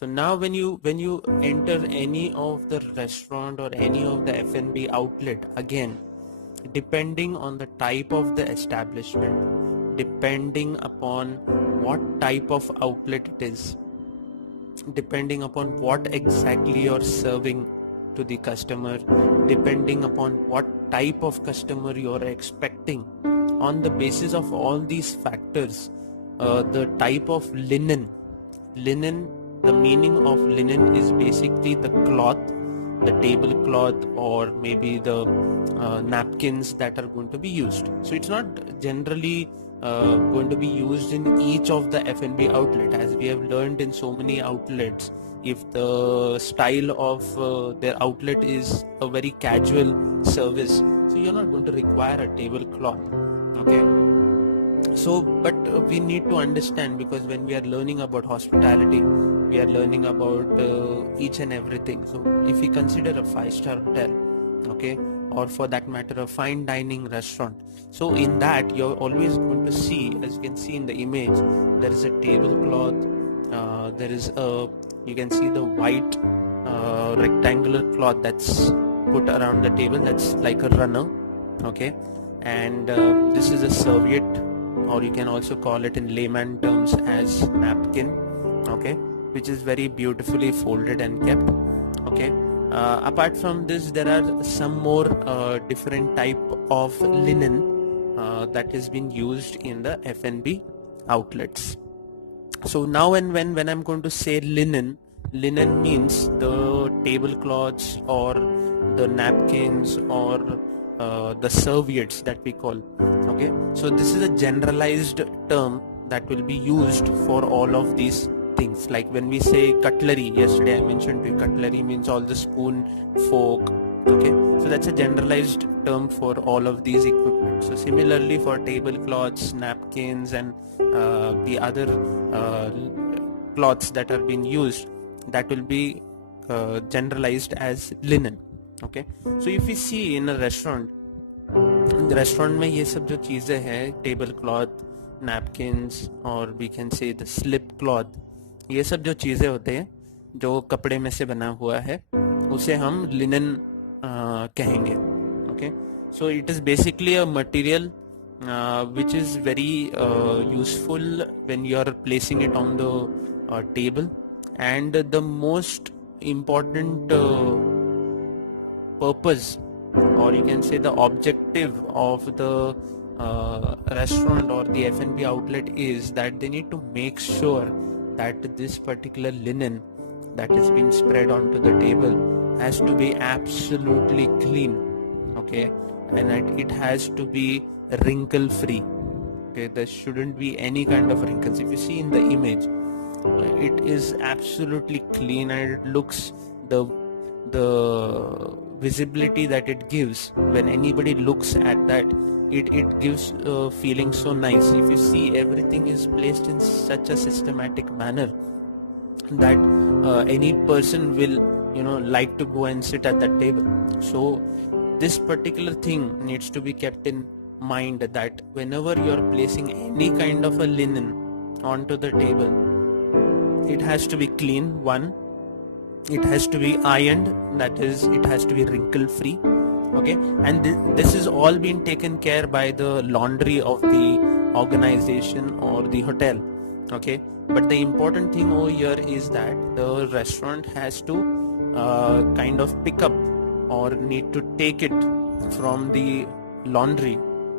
So now when you enter any of the restaurant or any of the F&B outlet, again, depending on the type of the establishment, depending upon what type of outlet it is, depending upon what exactly you're serving to the customer, depending upon what type of customer you're expecting, on the basis of all these factors, the type of linen, the meaning of linen is basically the cloth, the tablecloth, or maybe the napkins that are going to be used. So it's not generally going to be used in each of the F&B outlet, as we have learned in so many outlets. If the style of their outlet is a very casual service, so you're not going to require a tablecloth. Okay. So, but we need to understand, because when we are learning about hospitality, we are learning about each and everything. So if we consider a 5-star hotel, okay, or for that matter a fine dining restaurant, so in that you're always going to see, as you can see in the image, there is a tablecloth, there is a, you can see the white rectangular cloth that's put around the table, that's like a runner, okay, and this is a serviette, or you can also call it in layman terms as napkin, okay, which is very beautifully folded and kept, okay. Apart from this, there are some more different type of linen that has been used in the F&B outlets. So now when I'm going to say linen means the tablecloths or the napkins or the serviettes that we call, okay. So this is a generalized term that will be used for all of these things. Like when we say cutlery, yesterday I mentioned to you, cutlery means all the spoon, fork, okay. So that's a generalized term for all of these equipment. So similarly for tablecloths, napkins, and the other cloths that are being used, that will be generalized as linen, okay. So if we see in a restaurant, restaurant में ये सब जो चीज़ें हैं, table cloth, napkins, और we can say the slip cloth, ये सब जो चीज़ें होते हैं जो कपड़े में से बना हुआ है, उसे हम लिनन कहेंगे, okay. So it is basically a material which is very useful when you are placing it on the table, and the most important purpose, or you can say the objective of the restaurant or the F&B outlet is that they need to make sure that this particular linen that is being spread onto the table has to be absolutely clean, okay, and it has to be wrinkle free, okay. There shouldn't be any kind of wrinkles. If you see in the image, it is absolutely clean, and it looks, the visibility that it gives when anybody looks at that, it gives a feeling so nice. If you see, everything is placed in such a systematic manner that any person will, like to go and sit at that table. So this particular thing needs to be kept in mind, that whenever you are placing any kind of a linen onto the table, it has to be clean, one, it has to be ironed, that is, it has to be wrinkle free, okay, and this is all being taken care by the laundry of the organization or the hotel, okay. But the important thing over here is that the restaurant has to kind of pick up or need to take it from the laundry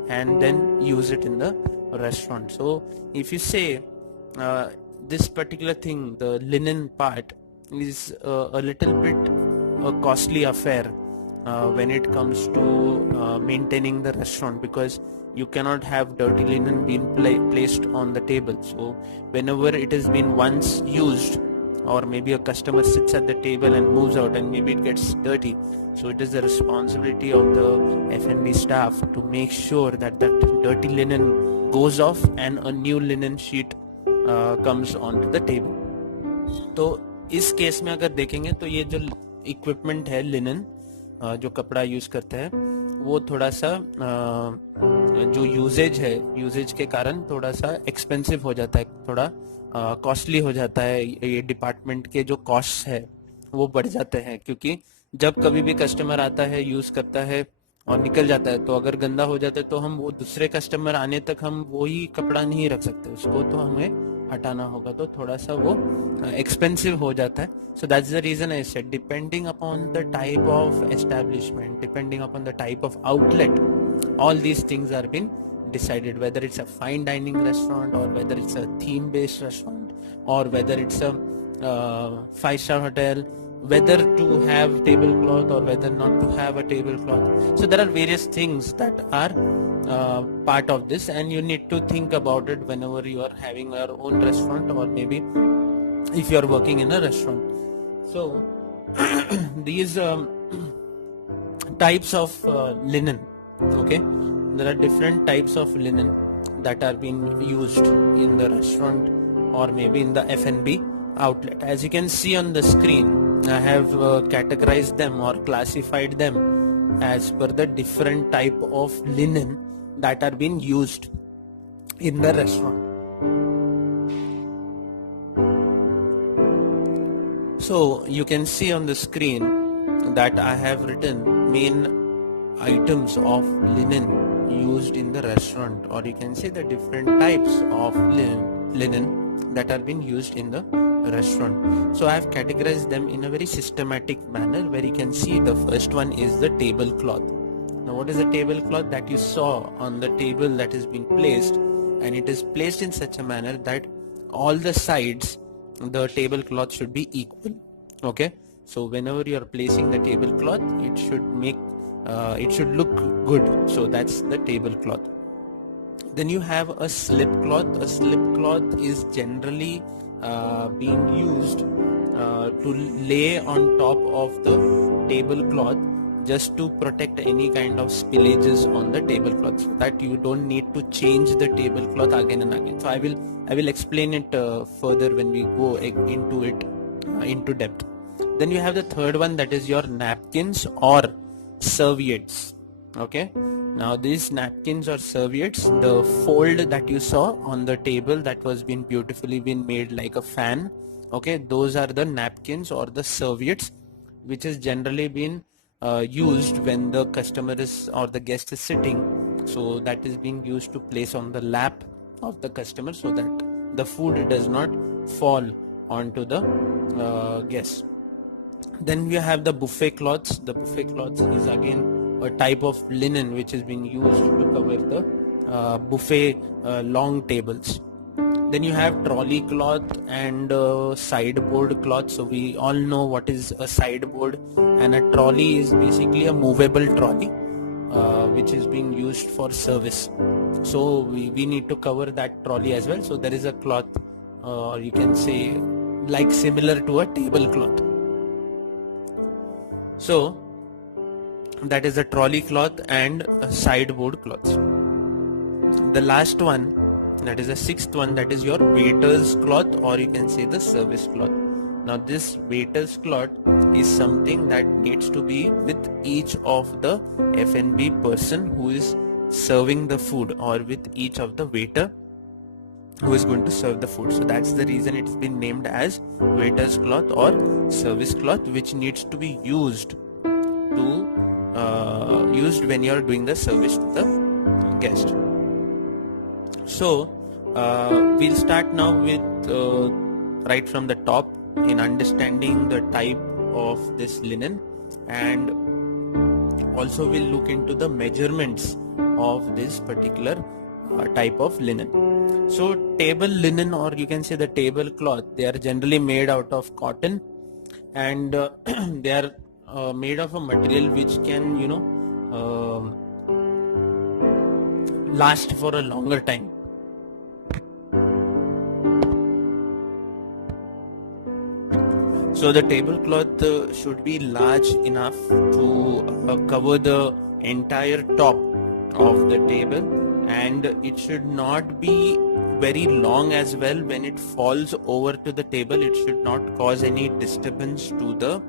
and then use it in the restaurant. So if you say this particular thing, the linen part, is a little bit a costly affair when it comes to maintaining the restaurant, because you cannot have dirty linen being placed on the table. So whenever it has been once used, or maybe a customer sits at the table and moves out and maybe it gets dirty, so it is the responsibility of the F&B staff to make sure that that dirty linen goes off and a new linen sheet comes onto the table. तो इस case में अगर देखेंगे तो ये जो equipment है linen, जो कपड़ा यूज करते हैं, वो थोड़ा सा जो यूजेज है, यूजेज के कारण थोड़ा सा एक्सपेंसिव हो जाता है, थोड़ा कॉस्टली हो जाता है, ये डिपार्टमेंट के जो कॉस्ट है वो बढ़ जाते हैं, क्योंकि जब कभी भी कस्टमर आता है, यूज करता है और निकल जाता है, तो अगर गंदा हो जाता है तो हम वो दूसरे कस्टमर आने तक हम वही कपड़ा नहीं रख सकते, उसको तो हमें हटाना होगा, तो थोड़ा सा वो एक्सपेंसिव हो जाता है. So that's the reason I said depending upon the type of establishment, depending upon the type of outlet, all these things are been decided, whether it's a fine dining restaurant or whether it's a theme based restaurant or whether it's a 5-star hotel, whether to have tablecloth or whether not to have a tablecloth. So there are various things that are part of this, and you need to think about it whenever you are having your own restaurant, or maybe if you are working in a restaurant. So these types of linen, okay, there are different types of linen that are being used in the restaurant or maybe in the F&B outlet. As you can see on the screen, I have categorized them or classified them as per the different type of linen that are being used in the restaurant. So you can see on the screen that I have written main items of linen used in the restaurant, or you can say the different types of linen that are being used in the restaurant. So I have categorized them in a very systematic manner, where you can see the first one is the tablecloth. Now what is a tablecloth? That you saw on the table that is being placed, and it is placed in such a manner that all the sides the tablecloth should be equal. Okay, so whenever you are placing the tablecloth, it should make it should look good. So that's the tablecloth. Then you have a slip cloth. A slip cloth is generally being used to lay on top of the tablecloth, just to protect any kind of spillages on the tablecloth, so that you don't need to change the tablecloth again and again. So I will explain it further when we go into it into depth. Then you have the third one, that is your napkins or serviettes. Okay, now these napkins or serviettes, the fold that you saw on the table that was been beautifully been made like a fan, okay, those are the napkins or the serviettes, which is generally been used when the customer is or the guest is sitting. So that is being used to place on the lap of the customer, so that the food does not fall onto the guest. Then we have the buffet cloths. The buffet cloths is again a type of linen which is being used to cover the buffet long tables. Then you have trolley cloth and sideboard cloth. So we all know what is a sideboard, and a trolley is basically a movable trolley which is being used for service. So we need to cover that trolley as well. So there is a cloth, or you can say like similar to a tablecloth. So that is the trolley cloth and sideboard cloths. The last one, that is the sixth one, that is your waiter's cloth, or you can say the service cloth. Now this waiter's cloth is something that needs to be with each of the F&B person who is serving the food, or with each of the waiter who is going to serve the food. So that's the reason it's been named as waiter's cloth or service cloth, which needs to be used when you are doing the service to the guest. So we'll start now with right from the top in understanding the type of this linen, and also we'll look into the measurements of this particular type of linen. So table linen, or you can say the tablecloth, they are generally made out of cotton, and they are made of a material which can last for a longer time. So the tablecloth should be large enough to cover the entire top of the table, and it should not be very long as well. When it falls over to the table, it should not cause any disturbance to the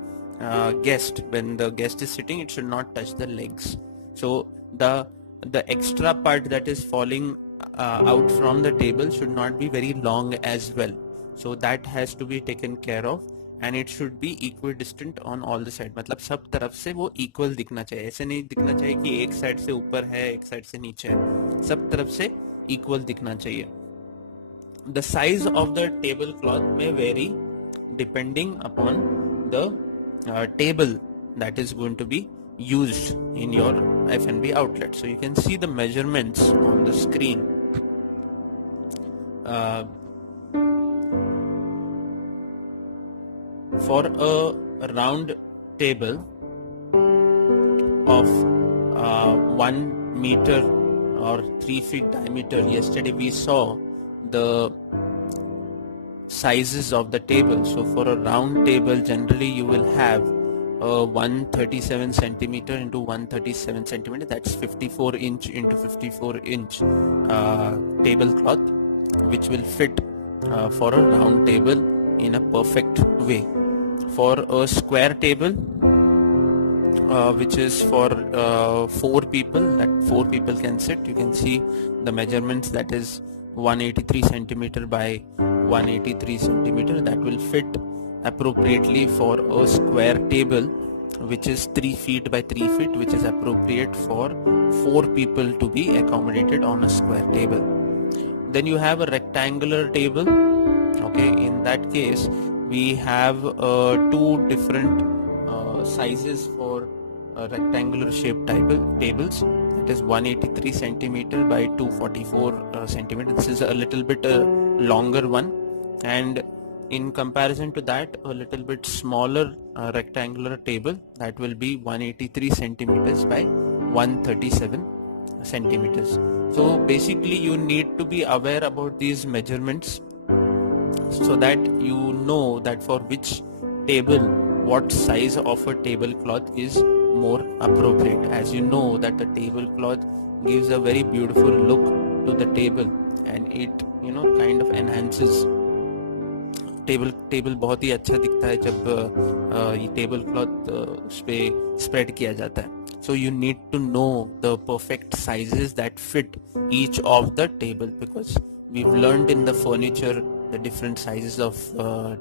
guest. When the guest is sitting, it should not touch the legs. So the extra part that is falling out from the table should not be very long as well. so that has to be taken care of, and it should be equidistant on all the side. मतलब सब तरफ से वो equal दिखना चाहिए, ऐसे नहीं दिखना चाहिए कि एक साइड से ऊपर है एक साइड से नीचे है, सब तरफ से equal दिखना चाहिए. The size of the tablecloth may vary depending upon the table that is going to be used in your F&B outlet. So you can see the measurements on the screen. For a round table of 1 meter or 3 feet diameter, yesterday we saw the sizes of the table. So for a round table, generally you will have 137 centimeter into 137 centimeter, that's 54 inch into 54 inch tablecloth, which will fit for a round table in a perfect way. For a square table, which is for 4 people, that 4 people can sit, you can see the measurements, that is 183 centimeter by 183 centimeter, that will fit appropriately for a square table, which is 3 feet by 3 feet, which is appropriate for 4 people to be accommodated on a square table. Then you have a rectangular table. Okay, in that case we have 2 different sizes for rectangular shaped tables. It is 183 centimeter by 244 centimeter. This is a little bit longer one, and in comparison to that, a little bit smaller rectangular table, that will be 183 centimeters by 137 centimeters. So basically you need to be aware about these measurements, so that you know that for which table what size of a tablecloth is more appropriate. As you know that the tablecloth gives a very beautiful look to the table, and it kind of enhances table बहुत ही अच्छा दिखता है जब ये table cloth उस पे spread किया जाता है. So you need to know the perfect sizes that fit each of the table, because we've learned in the furniture the different sizes of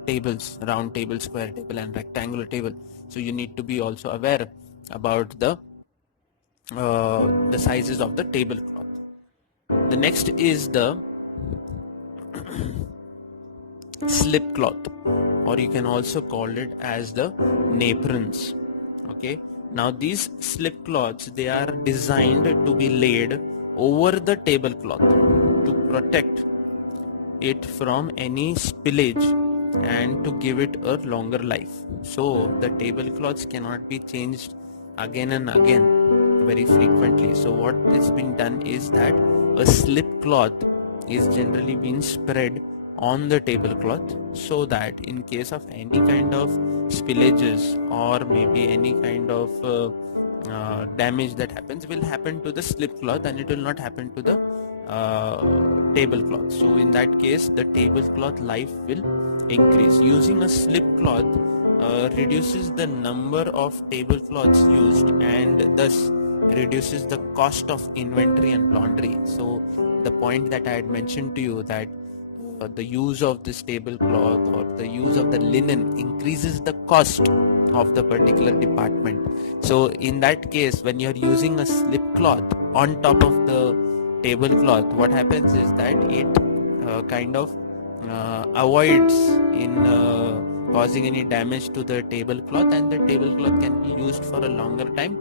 tables, round table, square table and rectangular table. So you need to be also aware about the sizes of the tablecloth. The next is the slip cloth, or you can also call it as the napkins. Okay, now these slip cloths, they are designed to be laid over the tablecloth to protect it from any spillage and to give it a longer life. So the tablecloths cannot be changed again and again very frequently. So what is being done is that a slip cloth is generally being spread on the tablecloth, so that in case of any kind of spillages or maybe any kind of damage that will happen to the slip cloth, and it will not happen to the tablecloth. So in that case the tablecloth life will increase. Using a slip cloth reduces the number of tablecloths used, and thus reduces the cost of inventory and laundry. So the point that I had mentioned to you, that the use of this tablecloth or the use of the linen increases the cost of the particular department. So in that case, when you're using a slip cloth on top of the tablecloth, what happens is that it kind of avoids in causing any damage to the tablecloth, and the tablecloth can be used for a longer time,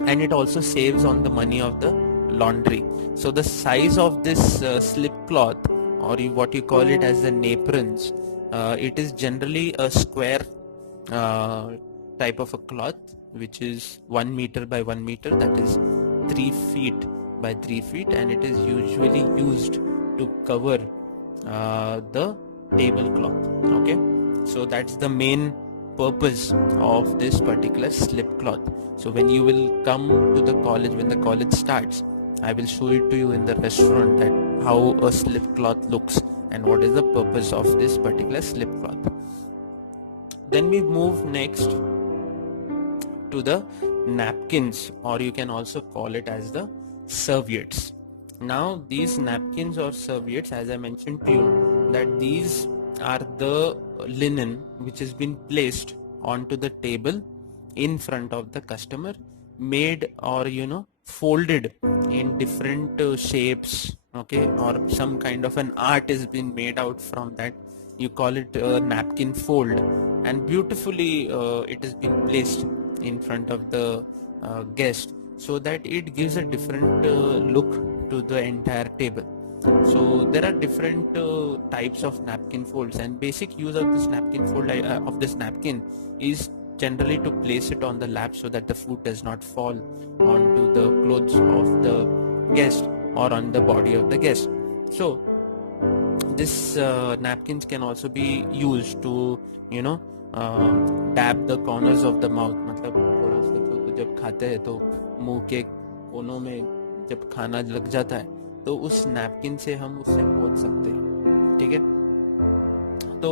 and it also saves on the money of the laundry. So the size of this slip cloth, or what you call it as the napkins, it is generally a square type of a cloth, which is 1 meter by 1 meter, that is 3 feet by 3 feet, and it is usually used to cover the tablecloth. Okay, so that's the main purpose of this particular slip cloth. So when you will come to the college, when the college starts, I will show it to you in the restaurant that how a slip cloth looks and what is the purpose of this particular slip cloth. Then we move next to the napkins, or you can also call it as the serviettes. Now these napkins or serviettes, as I mentioned to you, that these are the linen which has been placed onto the table in front of the customer, made or folded in different shapes, okay, or some kind of an art is been made out from that. You call it a napkin fold, and beautifully it has been placed in front of the guest, so that it gives a different look to the entire table. So there are different types of napkin folds, and basic use of this napkin fold of this napkin is generally to place it on the lap so that the food does not fall onto the clothes of the guest or on the body of the guest. So this napkins can also be used to dab the corners of the mouth, मतलब थोड़ा सा तो जब खाते हैं तो मुंह के कोनों में जब खाना लग जाता है तो उस नैपकिन से हम उससे पोंछ सकते हैं, ठीक है। तो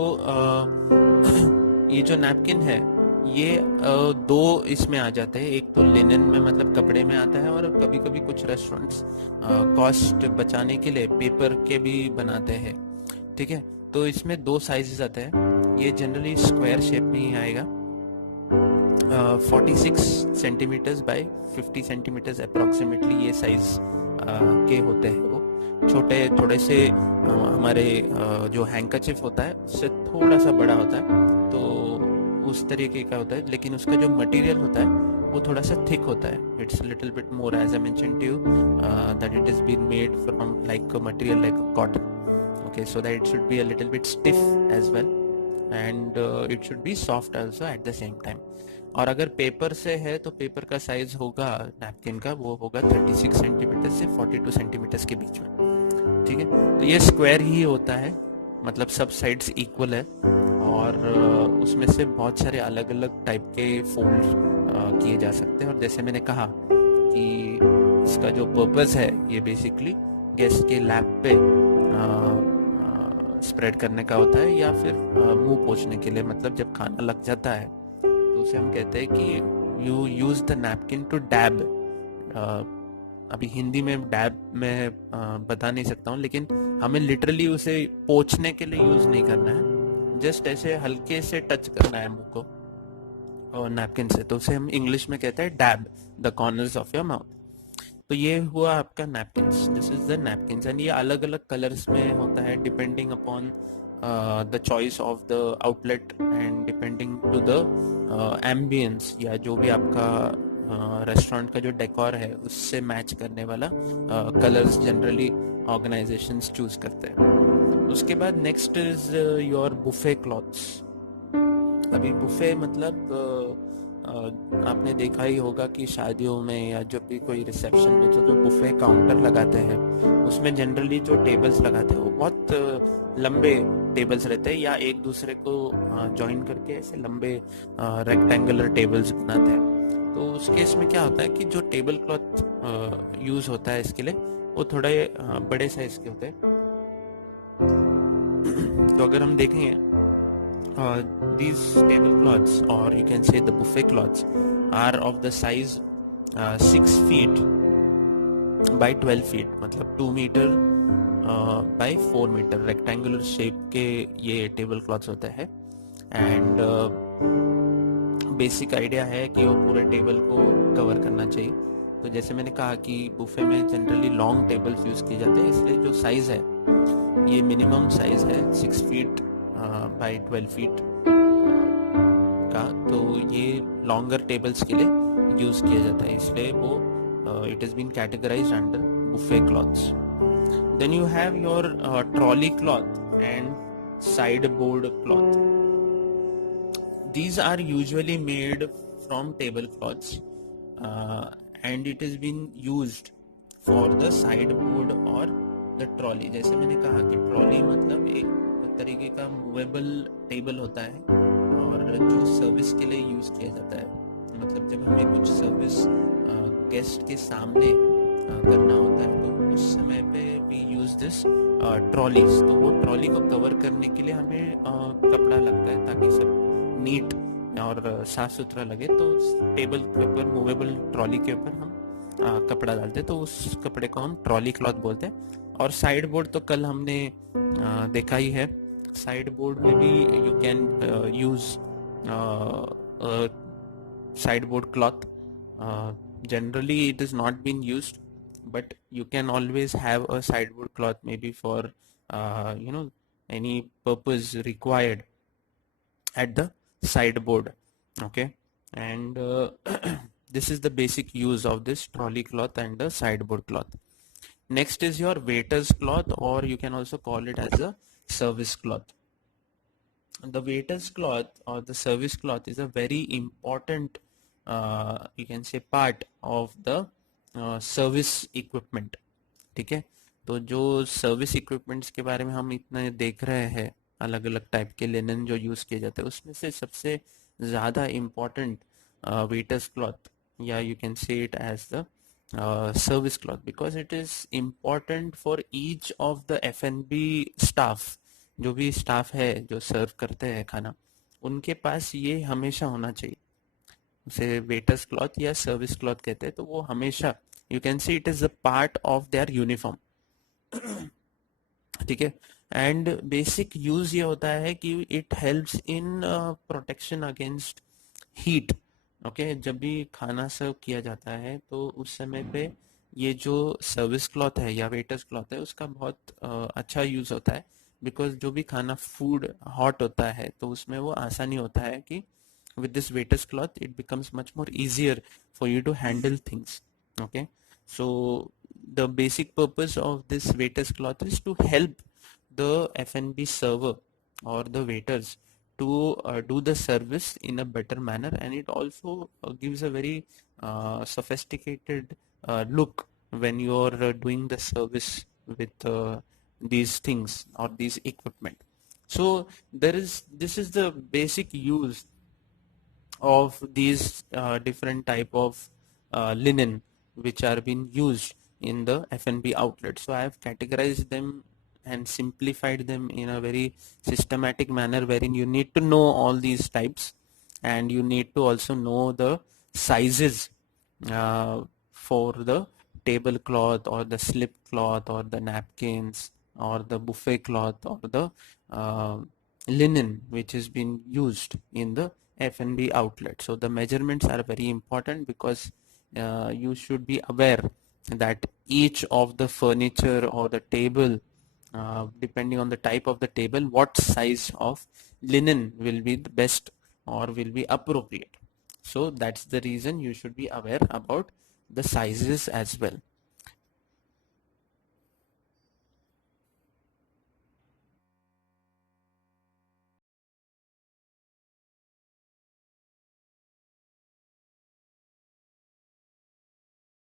ये जो नैपकिन है ये दो इसमें आ जाते हैं, एक तो लिनन में मतलब कपड़े में आता है, और कभी कभी कुछ रेस्टोरेंट्स कॉस्ट बचाने के लिए पेपर के भी बनाते हैं, ठीक है। तो इसमें दो साइजेस आते हैं, ये जनरली स्क्वायर शेप में ही आएगा, 46 सेंटीमीटर्स बाय 50 सेंटीमीटर्स अप्रोक्सीमेटली ये साइज के होते हैं। वो छोटे थोड़े से हमारे जो हैंकरचिफ होता है उससे थोड़ा सा बड़ा होता है, तो उस तरीके का होता है, लेकिन उसका जो मटेरियल होता है वो थोड़ा सा थिक होता है। It's little bit more, as I mentioned to you that it is been made from like material like cotton, okay, so that it should be a little bit stiff as well, and it should be soft also at the same time. और अगर paper से है तो paper का size होगा napkin का, वो होगा 36 सेंटीमीटर से 42 सेंटीमीटर के बीच में, ठीक है। तो ये स्क्वायर ही होता है, मतलब सब साइड्स इक्वल है, और उसमें से बहुत सारे अलग अलग टाइप के फोल्ड किए जा सकते हैं। और जैसे मैंने कहा कि इसका जो पर्पस है ये बेसिकली गेस्ट के लैप पे स्प्रेड करने का होता है, या फिर मुंह पोंछने के लिए, मतलब जब खाना लग जाता है तो उसे हम कहते हैं कि you use the napkin to dab. अभी हिंदी में डैब मैं बता नहीं सकता हूँ, लेकिन हमें लिटरली उसे पोंछने के लिए यूज नहीं करना है, जस्ट ऐसे हल्के से टच करना है मुंह को और नैपकिन से, तो उसे हम इंग्लिश में कहते हैं dab the corners of your mouth. तो ये हुआ आपका napkins, this is the napkins, and ये अलग अलग कलर्स में होता है depending upon the choice of the outlet and depending to the ambience, या जो भी आपका रेस्टोरेंट का जो डेकोर है उससे मैच करने वाला कलर्स जनरली ऑर्गेनाइजेशंस चूज करते हैं। उसके बाद next is your buffet clothes. अभी बुफे मतलब आपने देखा ही होगा कि शादियों में या जब भी कोई रिसेप्शन में जो बुफे काउंटर लगाते हैं उसमें जनरली जो टेबल्स लगाते हैं वो बहुत लंबे टेबल्स रहते हैं, या एक दूसरे को जॉइन करके ऐसे लंबे रेक्टेंगुलर टेबल्स बनाते हैं। तो उस केस में क्या होता है कि जो टेबल क्लॉथ यूज होता है इसके लिए वो थोड़े बड़े साइज के होते हैं। तो अगर हम देखेंगे these table cloths, or you can say the buffet cloths, are of the size 6 feet by 12 feet, मतलब 2 metre by 4 metre rectangular shape के ये टेबल क्लॉथ्स होते हैं। एंड बेसिक आइडिया है कि वो पूरे टेबल को कवर करना चाहिए। तो जैसे मैंने कहा कि बुफे में जनरली लॉन्ग टेबल्स यूज किए जाते हैं, इसलिए जो साइज है ये मिनिमम साइज है 6 फीट बाई 12 फीट का, तो ये लॉन्गर टेबल्स के लिए यूज किया जाता है, इसलिए वो it is been categorised under buffet cloths. Then you have your trolley cloth and side board cloth. These are usually made from table cloths and it is been used for the side board और the trolley. जैसे मैंने कहा कि trolley मतलब एक तरीके का movable table होता है, और जो सर्विस के लिए यूज किया जाता है, मतलब जब हमें कुछ सर्विस गेस्ट के सामने करना होता है तो उस समय पे वी यूज दिस ट्रॉलीज। तो वो ट्रॉली को कवर करने के लिए हमें कपड़ा लगता है ताकि सब नीट और साफ सुथरा लगे। तो टेबल के ऊपर मूवेबल ट्रॉली के ऊपर हम कपड़ा डालते हैं, तो उस कपड़े को हम ट्रॉली क्लॉथ बोलते हैं। और साइड बोर्ड तो कल हमने देखा ही है, sideboard maybe you can use a sideboard cloth. uh, Generally it is not been used, but you can always have a sideboard cloth maybe for any purpose required at the sideboard. Okay. And this is the basic use of this trolley cloth and the sideboard cloth. Next is your waiter's cloth, or you can also call it as a service cloth. The waiter's cloth or the service cloth is a very important, you can say, part of the service equipment. ठीक है, तो जो service equipments के बारे में हम इतने देख रहे हैं, अलग अलग टाइप के लिनन जो यूज़ किए जाते हैं, उसमें से सबसे ज़्यादा इम्पोर्टेंट वेटर्स क्लॉथ, या you can say it as the service cloth, because it is important for each of the F&B staff. जो भी स्टाफ है जो सर्व करते हैं खाना, उनके पास ये हमेशा होना चाहिए. उसे वेटर्स क्लॉथ या सर्विस क्लॉथ कहते हैं. तो वो हमेशा, you can see it is a part of their uniform. ठीक है. एंड बेसिक यूज ये होता है कि it helps in protection against heat. Okay, जब भी खाना सर्व किया जाता है तो उस समय पे ये जो सर्विस क्लॉथ है या वेटर्स क्लॉथ है उसका बहुत अच्छा यूज होता है. बिकॉज जो भी खाना फूड हॉट होता है तो उसमें वो आसानी होता है कि with this waiter's cloth it becomes much more easier for you to handle things. Okay, so the basic purpose of this waiter's cloth is to help the F&B server or the waiters to do the service in a better manner, and it also gives a very sophisticated look when you are doing the service with these things or these equipment. So this is the basic use of these different type of linen which are being used in the F&B outlet. So I have categorized them and simplified them in a very systematic manner, wherein you need to know all these types, and you need to also know the sizes for the tablecloth or the slip cloth or the napkins or the buffet cloth or the uh, linen which has been used in the F&B outlet. So the measurements are very important, because you should be aware that each of the furniture or the table, depending on the type of the table, what size of linen will be the best or will be appropriate. So that's the reason you should be aware about the sizes as well.